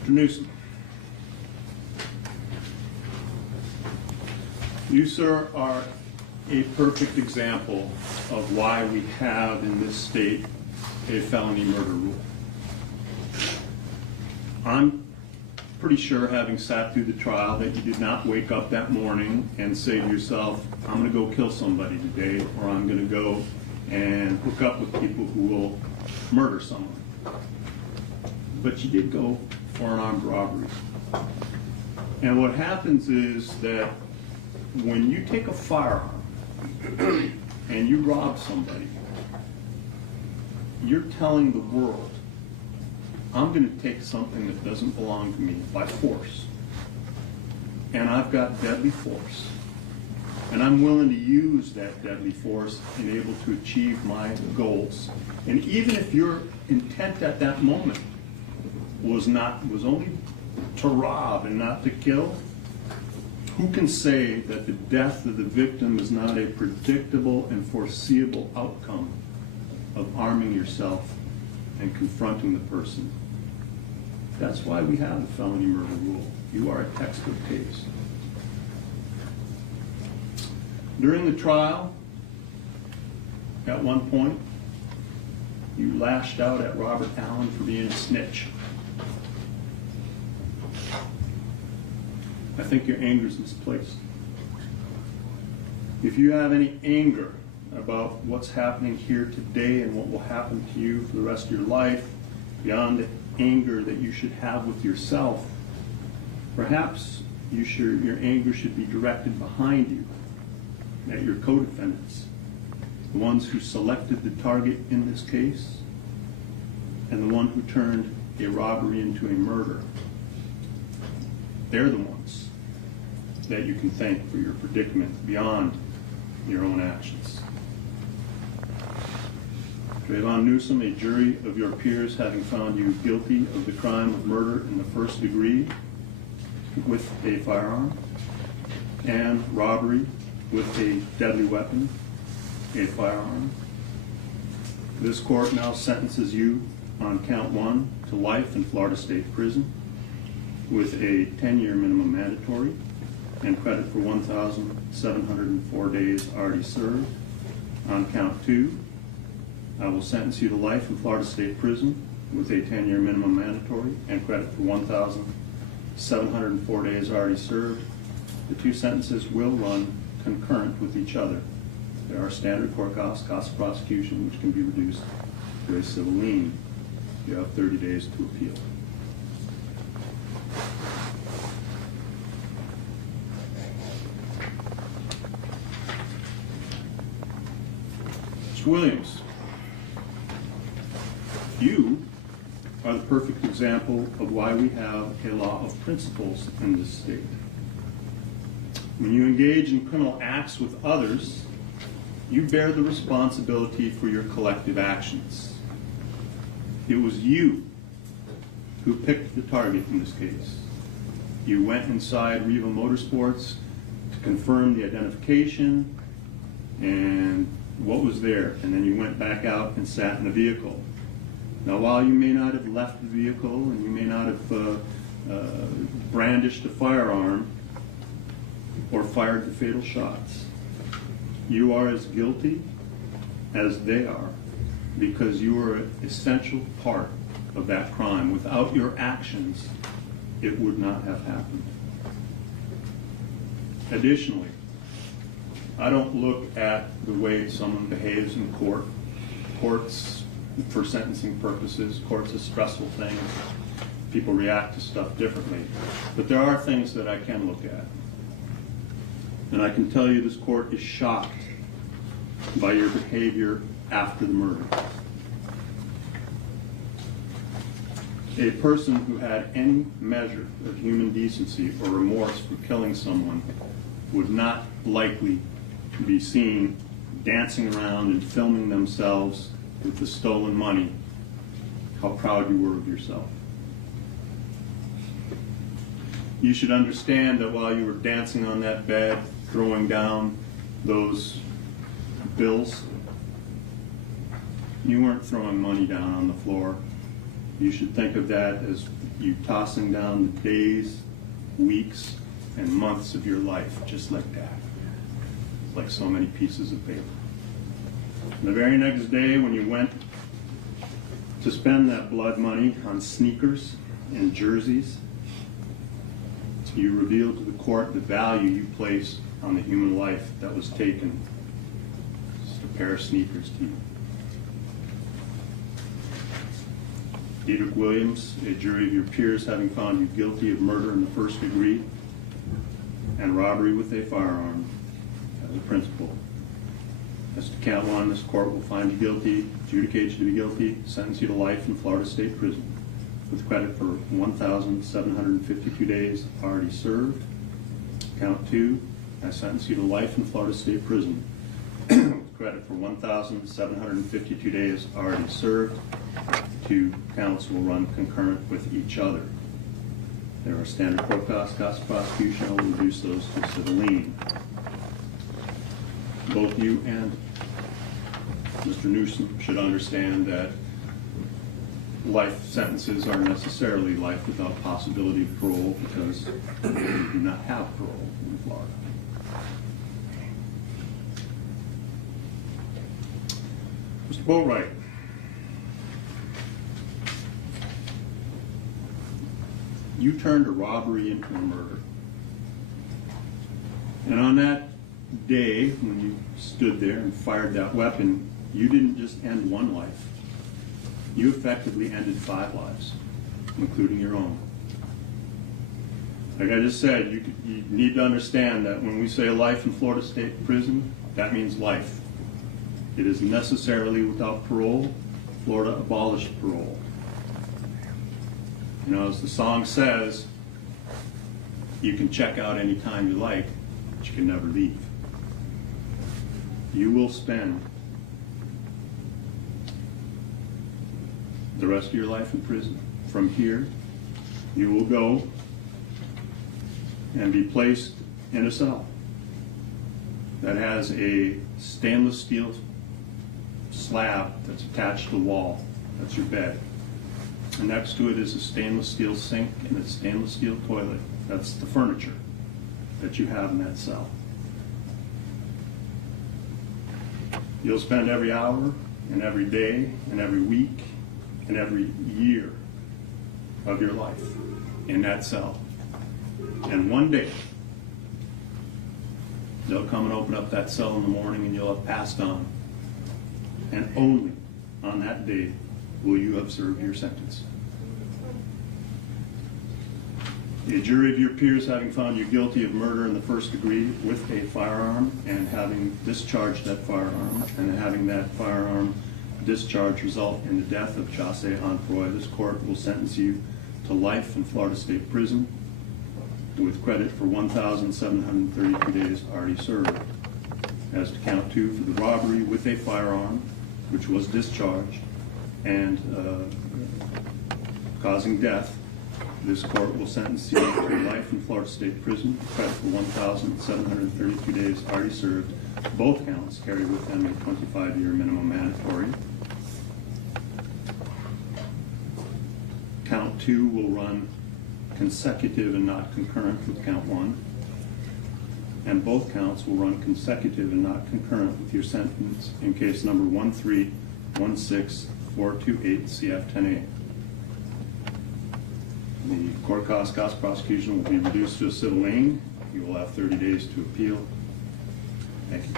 Mr. Newsom. You, sir, are a perfect example of why we have in this state a felony murder rule. I'm pretty sure, having sat through the trial, that you did not wake up that morning and say to yourself, I'm going to go kill somebody today, or I'm going to go and hook up with people who will murder someone. But you did go for an armed robbery. And what happens is that when you take a firearm and you rob somebody, you're telling the world, I'm going to take something that doesn't belong to me by force. And I've got deadly force. And I'm willing to use that deadly force and able to achieve my goals. And even if your intent at that moment was only to rob and not to kill, who can say that the death of the victim is not a predictable and foreseeable outcome of arming yourself and confronting the person? That's why we have the felony murder rule. You are a textbook case. During the trial, at one point, you lashed out at Robert Allen for being a snitch. I think your anger is misplaced. If you have any anger about what's happening here today and what will happen to you for the rest of your life, beyond the anger that you should have with yourself, perhaps your anger should be directed behind you at your co-defendants, the ones who selected the target in this case, and the one who turned a robbery into a murder. They're the ones that you can thank for your predicament beyond your own actions. Trayvon Newsom, a jury of your peers having found you guilty of the crime of murder in the first degree with a firearm and robbery with a deadly weapon, a firearm. This court now sentences you on count 1 to life in Florida State Prison with a 10-year minimum mandatory and credit for 1,704 days already served. On count 2, I will sentence you to life in Florida State Prison with a 10-year minimum mandatory and credit for 1,704 days already served. The two sentences will run concurrent with each other. There are standard court costs, costs of prosecution, which can be reduced to a civil lien. You have 30 days to appeal. Mr. Williams, you are the perfect example of why we have a law of principles in this state. When you engage in criminal acts with others, you bear the responsibility for your collective actions. It was you who picked the target in this case. You went inside Riva Motorsports to confirm the identification and what was there, and then you went back out and sat in the vehicle. Now, while you may not have left the vehicle and you may not have brandished a firearm or fired the fatal shots, you are as guilty as they are, because you are an essential part of that crime. Without your actions, it would not have happened. Additionally, I don't look at the way someone behaves in court. Courts, for sentencing purposes, court's a stressful thing. People react to stuff differently. But there are things that I can look at. And I can tell you this court is shocked by your behavior after the murder. A person who had any measure of human decency or remorse for killing someone would not likely be seen dancing around and filming themselves with the stolen money. How proud you were of yourself. You should understand that while you were dancing on that bed, throwing down those bills, you weren't throwing money down on the floor. You should think of that as you tossing down the days, weeks, and months of your life, just like that. Like so many pieces of paper. And the very next day, when you went to spend that blood money on sneakers and jerseys, you revealed to the court the value you place on the human life that was taken. Just a pair of sneakers to you. Diedrich Williams, a jury of your peers having found you guilty of murder in the first degree and robbery with a firearm as a principal. As to count one, this court will find you guilty, adjudicate you to be guilty, sentence you to life in Florida State Prison with credit for 1,752 days already served. Count two, I sentence you to life in Florida State Prison with credit for 1,752 days already served. Two counts will run concurrent with each other. There are standard court costs of prosecution. I will reduce those to civil lien. Both you and Mr. Newsom should understand that life sentences are necessarily life without possibility of parole because we do not have parole in Florida. Mr. Boatwright. You turned a robbery into a murder. And on that day, when you stood there and fired that weapon, you didn't just end one life. You effectively ended 5 lives, including your own. Like I just said, you need to understand that when we say life in Florida State Prison, that means life. It is necessarily without parole. Florida abolished parole. You know, as the song says, you can check out anytime you like, but you can never leave. You will spend the rest of your life in prison. From here, you will go and be placed in a cell that has a stainless steel slab that's attached to the wall. That's your bed. And next to it is a stainless steel sink and a stainless steel toilet. That's the furniture that you have in that cell. You'll spend every hour and every day and every week and every year of your life in that cell. And one day, they'll come and open up that cell in the morning and you'll have passed on. And only on that day will you have served your sentence. A jury of your peers having found you guilty of murder in the first degree with a firearm and having discharged that firearm and having that firearm discharge result in the death of Chasse Onfroy, this court will sentence you to life in Florida State Prison with credit for 1,732 days already served. As to count 2 for the robbery with a firearm, which was discharged and causing death, this court will sentence you to life in Florida State Prison with credit for 1,732 days already served. Both counts carry with them a 25-year minimum mandatory. Count 2 will run consecutive and not concurrent with count 1. And both counts will run consecutive and not concurrent with your sentence in case number 1316428 CF 10A. The court cost prosecution will be reduced to a civil lien. You will have 30 days to appeal. Thank you.